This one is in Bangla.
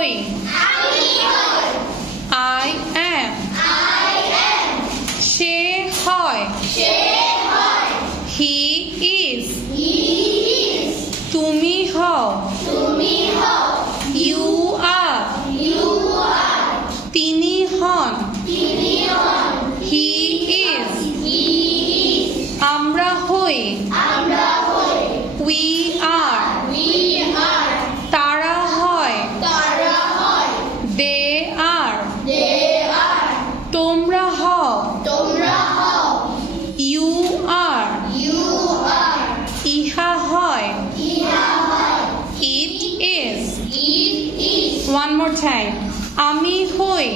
হই I am সে হয় he is তুমি হও you are তিনি হন he is আমরা হই we are তারা হয় they are তোমরা হও you are ইহা হয় it is one more time আমি হই